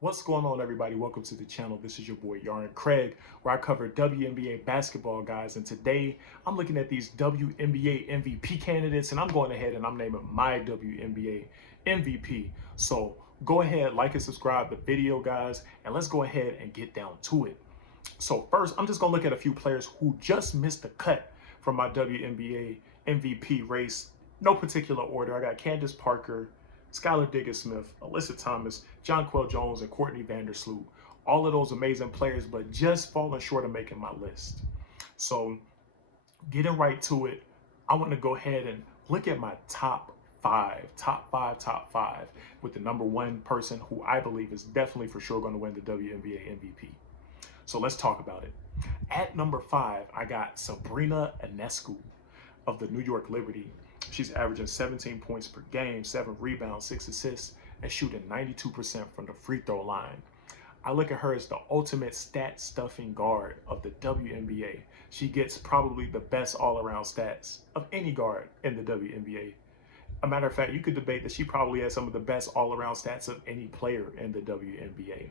What's going on, everybody? Welcome to the channel. This is your boy Yarn Craig, where I cover WNBA basketball, guys. And today I'm looking at these WNBA MVP candidates, and I'm going ahead and I'm naming my WNBA MVP. So go ahead, like and subscribe the video, guys, and let's go ahead and get down to it. So first, I'm just gonna look at a few players who just missed the cut from my WNBA MVP race. No particular order. I got Candace Parker, Skylar Diggins-Smith, Alyssa Thomas, Jonquel Jones, and Courtney Vandersloot. All of those amazing players, but just falling short of making my list. So getting right to it, I want to go ahead and look at my top five, with the number one person who I believe is definitely for sure going to win the WNBA MVP. So let's talk about it. At number 5, I got Sabrina Inescu of the New York Liberty. She's averaging 17 points per game, 7 rebounds, 6 assists, and shooting 92% from the free throw line. I look at her as the ultimate stat stuffing guard of the WNBA. She gets probably the best all-around stats of any guard in the WNBA. A matter of fact, you could debate that she probably has some of the best all-around stats of any player in the WNBA.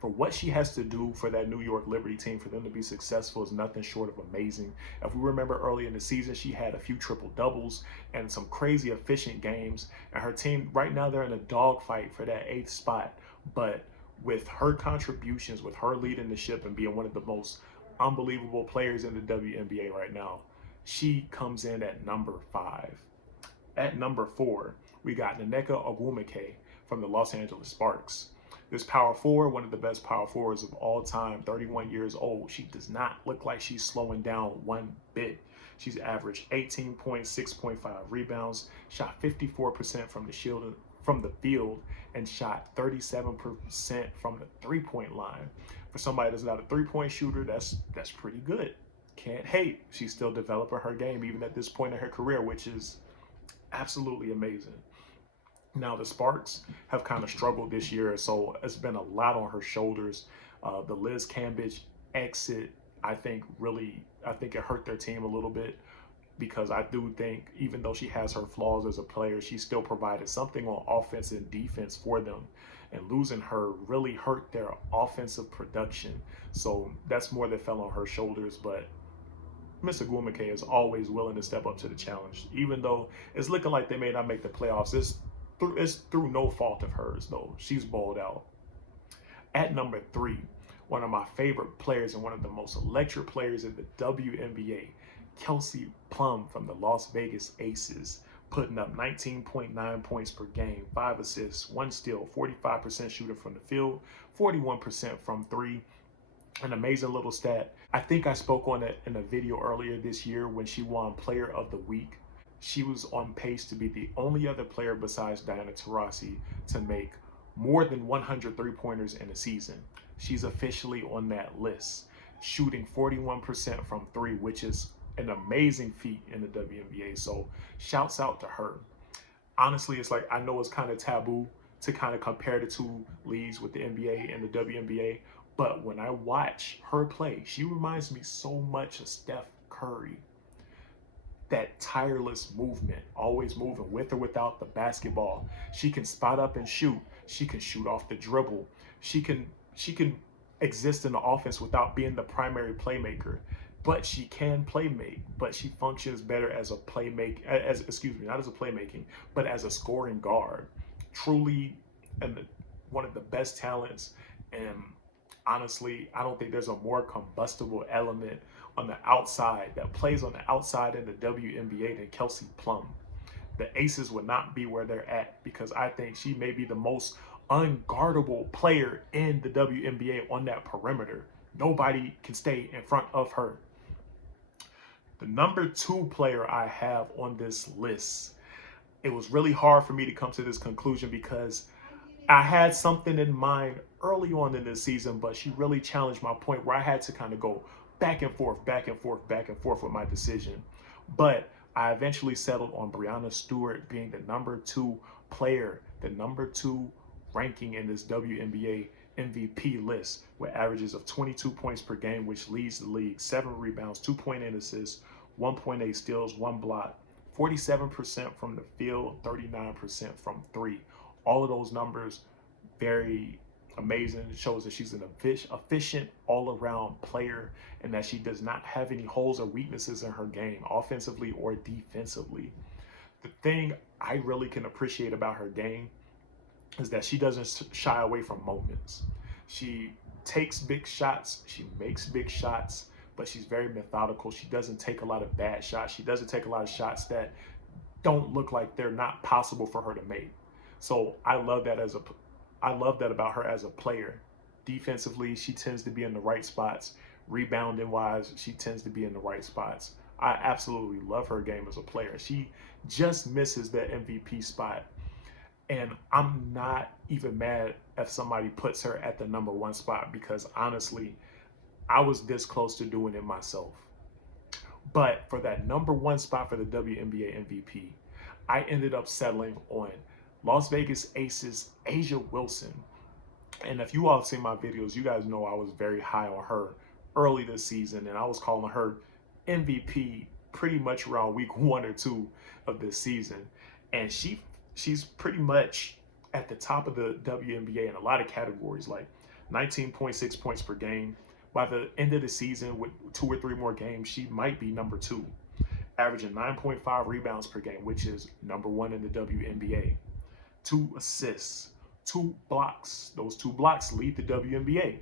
For what she has to do for that New York Liberty team for them to be successful is nothing short of amazing. If we remember early in the season, she had a few triple doubles and some crazy efficient games. And her team right now, they're in a dogfight for that 8th spot. But with her contributions, with her leading the ship and being one of the most unbelievable players in the WNBA right now, she comes in at number 5. At number 4, we got Naneka from the Los Angeles Sparks. This power forward, one of the best power forwards of all time, 31 years old. She does not look like she's slowing down one bit. She's averaged 18 points, 6.5 rebounds, shot 54% from the field, and shot 37% from the three-point line. For somebody that's not a three-point shooter, that's pretty good. Can't hate. She's still developing her game even at this point in her career, which is absolutely amazing. Now, the Sparks have kind of struggled this year, so it's been a lot on her shoulders. The Liz Cambage exit, I think it hurt their team a little bit, because I do think even though she has her flaws as a player, she still provided something on offense and defense for them. And losing her really hurt their offensive production. So that's more that fell on her shoulders. But Miss Makay is always willing to step up to the challenge, even though it's looking like they may not make the playoffs. It's through no fault of hers, though. She's balled out. At number 3, one of my favorite players and one of the most electric players in the WNBA, Kelsey Plum from the Las Vegas Aces, putting up 19.9 points per game, 5 assists, 1 steal, 45% shooting from the field, 41% from 3. An amazing little stat. I think I spoke on it in a video earlier this year when she won Player of the Week. She was on pace to be the only other player besides Diana Taurasi to make more than 100 three-pointers in a season. She's officially on that list, shooting 41% from 3, which is an amazing feat in the WNBA. So shouts out to her. Honestly, it's like, I know it's kind of taboo to kind of compare the two leagues with the NBA and the WNBA, but when I watch her play, she reminds me so much of Steph Curry. That tireless movement, always moving with or without the basketball. She can spot up and shoot. She can shoot off the dribble. She can exist in the offense without being the primary playmaker. But she can playmake, but she functions better as a not as a playmaking, but as a scoring guard. Truly, and one of the best talents. And honestly, I don't think there's a more combustible element on the outside that plays on the outside in the WNBA than Kelsey Plum. The Aces would not be where they're at because I think she may be the most unguardable player in the WNBA on that perimeter. Nobody can stay in front of her. The number 2 player I have on this list, it was really hard for me to come to this conclusion because I had something in mind early on in this season, but she really challenged my point where I had to kind of go back and forth with my decision. But I eventually settled on Brianna Stewart being the number 2 player, the number 2 ranking in this WNBA MVP list, with averages of 22 points per game, which leads the league, 7 rebounds, 2.8 assists, 1.8 steals, 1 block, 47% from the field, 39% from 3. All of those numbers very amazing. It shows that she's an efficient all-around player and that she does not have any holes or weaknesses in her game, offensively or defensively. The thing I really can appreciate about her game is that she doesn't shy away from moments. She takes big shots, she makes big shots, but she's very methodical. She doesn't take a lot of bad shots. She doesn't take a lot of shots that don't look like they're not possible for her to make. So I love that about her as a player. Defensively, she tends to be in the right spots. Rebounding wise, she tends to be in the right spots. I absolutely love her game as a player. She just misses that MVP spot. And I'm not even mad if somebody puts her at the #1 spot because honestly, I was this close to doing it myself. But for that #1 spot for the WNBA MVP, I ended up settling on Las Vegas Aces A'ja Wilson. And if you all have seen my videos, you guys know I was very high on her early this season, and I was calling her MVP pretty much around week 1 or 2 of this season. And she's pretty much at the top of the WNBA in a lot of categories, like 19.6 points per game. By the end of the season, with 2 or 3 more games, she might be #2, averaging 9.5 rebounds per game, which is #1 in the WNBA. 2 assists, 2 blocks. Those 2 blocks lead the WNBA.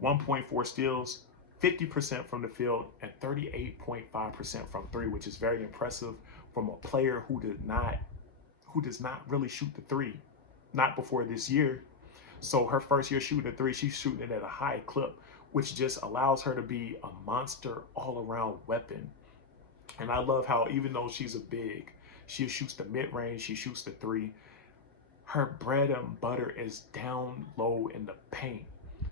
1.4 steals, 50% from the field, and 38.5% from 3, which is very impressive from a player who does not really shoot the 3, not before this year. So her first year shooting the 3, she's shooting it at a high clip, which just allows her to be a monster all-around weapon. And I love how even though she's a big, she shoots the mid-range, she shoots the 3. Her bread and butter is down low in the paint.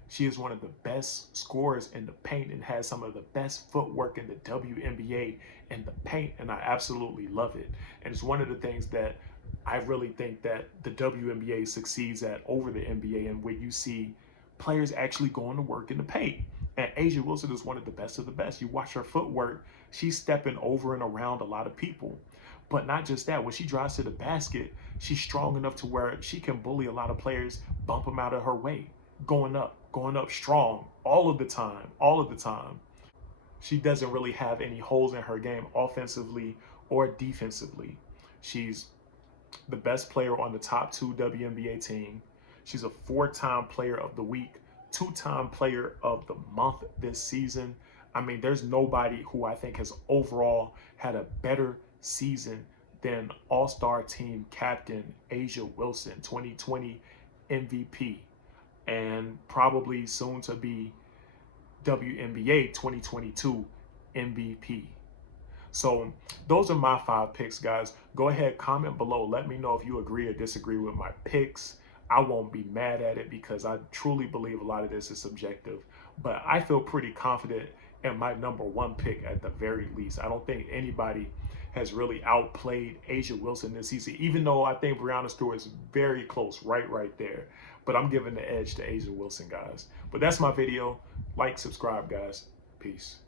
She is one of the best scorers in the paint and has some of the best footwork in the WNBA in the paint, and I absolutely love it. And it's one of the things that I really think that the WNBA succeeds at over the NBA, and where you see players actually going to work in the paint. And A'ja Wilson is one of the best of the best. You watch her footwork, she's stepping over and around a lot of people. But not just that, when she drives to the basket, she's strong enough to where she can bully a lot of players, bump them out of her way, going up strong all of the time. She doesn't really have any holes in her game offensively or defensively. She's the best player on the top 2 WNBA team. She's a 4-time player of the week, 2-time player of the month this season. I mean, there's nobody who I think has overall had a better season than All-Star team captain A'ja Wilson, 2020 MVP, and probably soon to be WNBA 2022 MVP. So those are my 5 picks, guys. Go ahead, comment below. Let me know if you agree or disagree with my picks. I won't be mad at it because I truly believe a lot of this is subjective. But I feel pretty confident in my #1 pick at the very least. I don't think anybody has really outplayed A'ja Wilson this season, even though I think Brianna Stewart is very close, right there. But I'm giving the edge to A'ja Wilson, guys. But that's my video. Like, subscribe, guys. Peace.